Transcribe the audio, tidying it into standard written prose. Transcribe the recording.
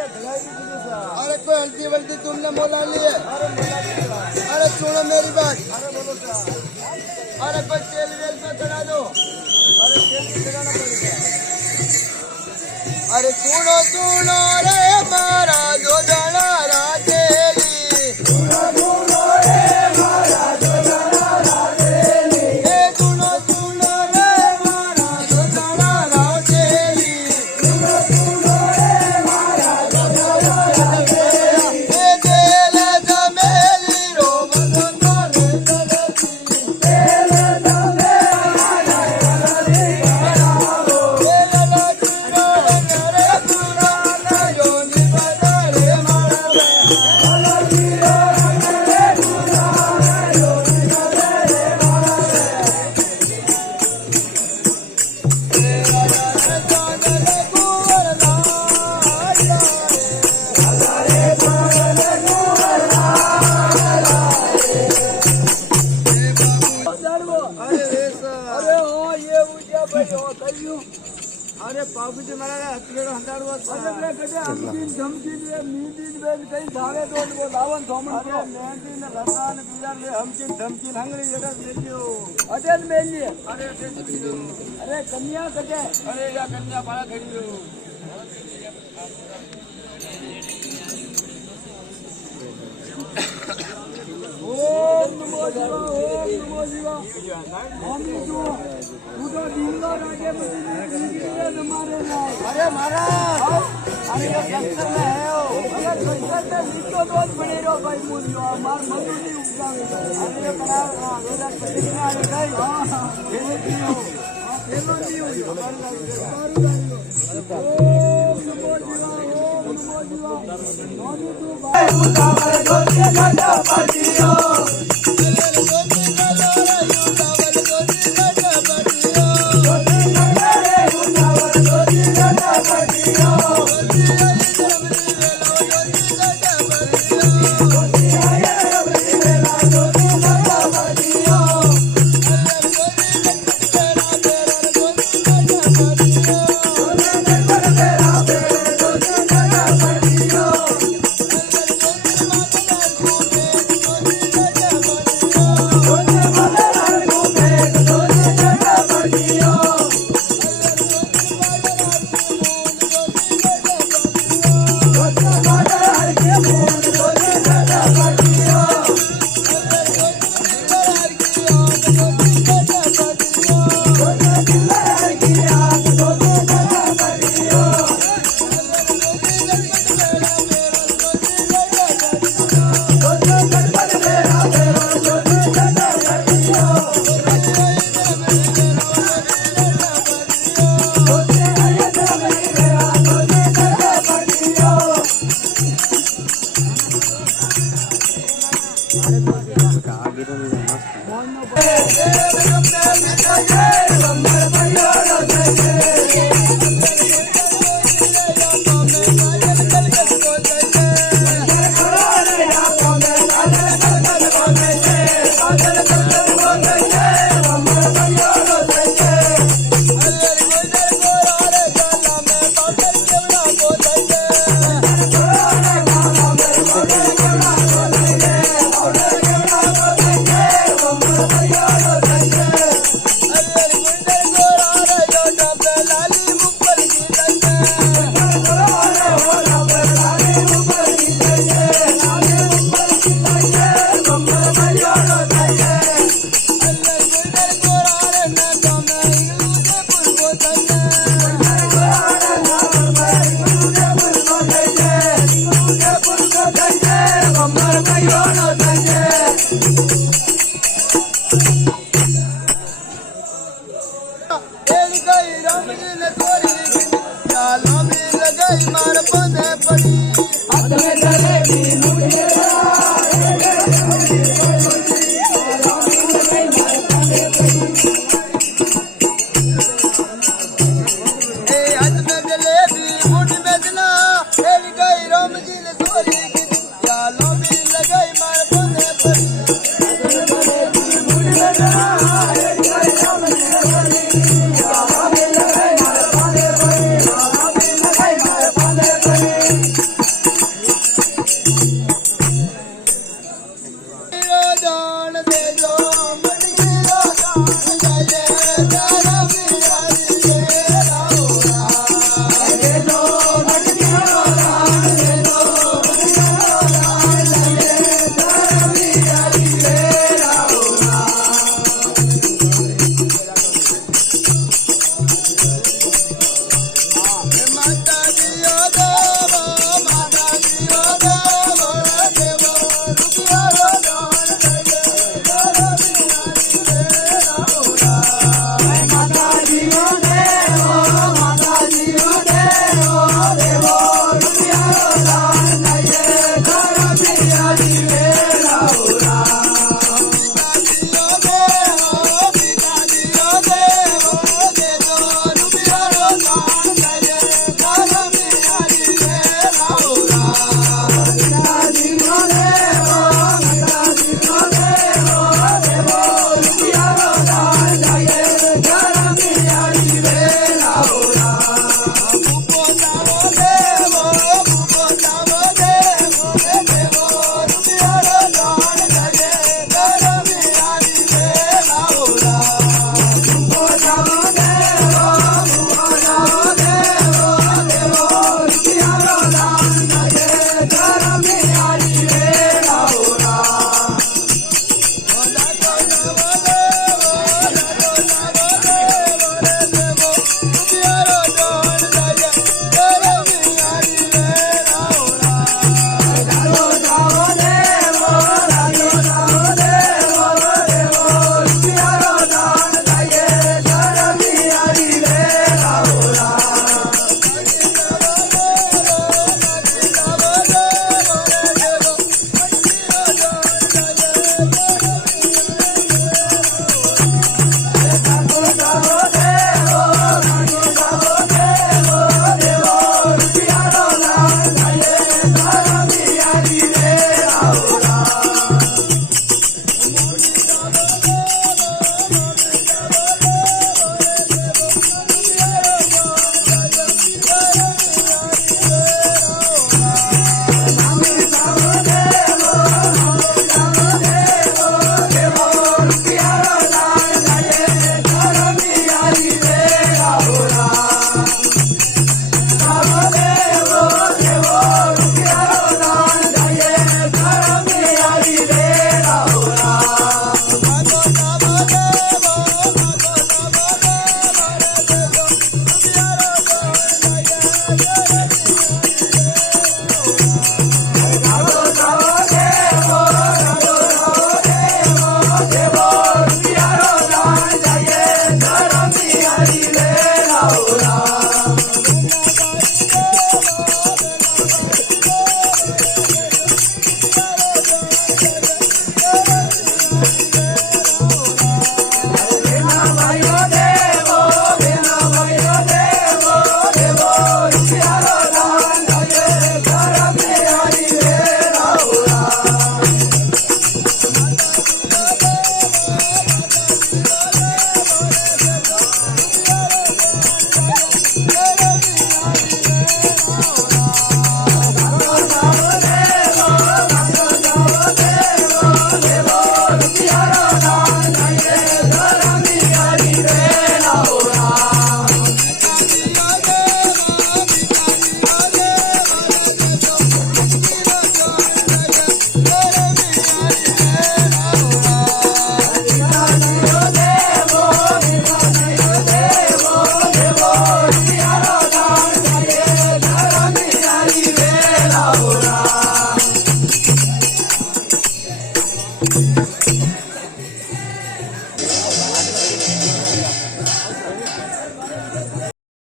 अरे कोई हल्दी वल्दी तुमने मोला ली है? अरे सुनो मेरी बात। अरे कोई तेल वेल तो चढ़ा दो। अरे तेल भी चढ़ाना पड़ेगा। अरे सुनो सुनो रे मारा दो जना राजेली। अरे बाबूजी मला हत्तीकडे हंडाडवत धमकीन मीटीन बेन काही धावे दोन गो लावण थोमण के मेहंदीन लसान बिजार ले हमकीन धमकीन हंगरी जगह मेलियो अटेल मेली अरे कन्या कटे अरे या कन्या पाळा खड़ी ओम नमो शिवा हम तो तो दिलो राजे मुझे मारे ना अरे महाराज अरे ये कैंसर में है हो अरे कैंसर में मिट्टो दोस्त बने रहो भाई मुझे मार मधु नहीं उगावे अरे ये बड़ा मेरा कितना आ गई हां ये नहीं हो ये नहीं हो ओम नमो शिवा नमो तू भाई दोस्त घाटा पाटियो એડી ગઈ રામજીને ચોરી યા લાંબી લગાઈ માર પદે પડી હાથમે જલેબી मुठ में दिला एड़ी गई रामजी ने चोरी की या लांबी लगाई मार पदे पड़ी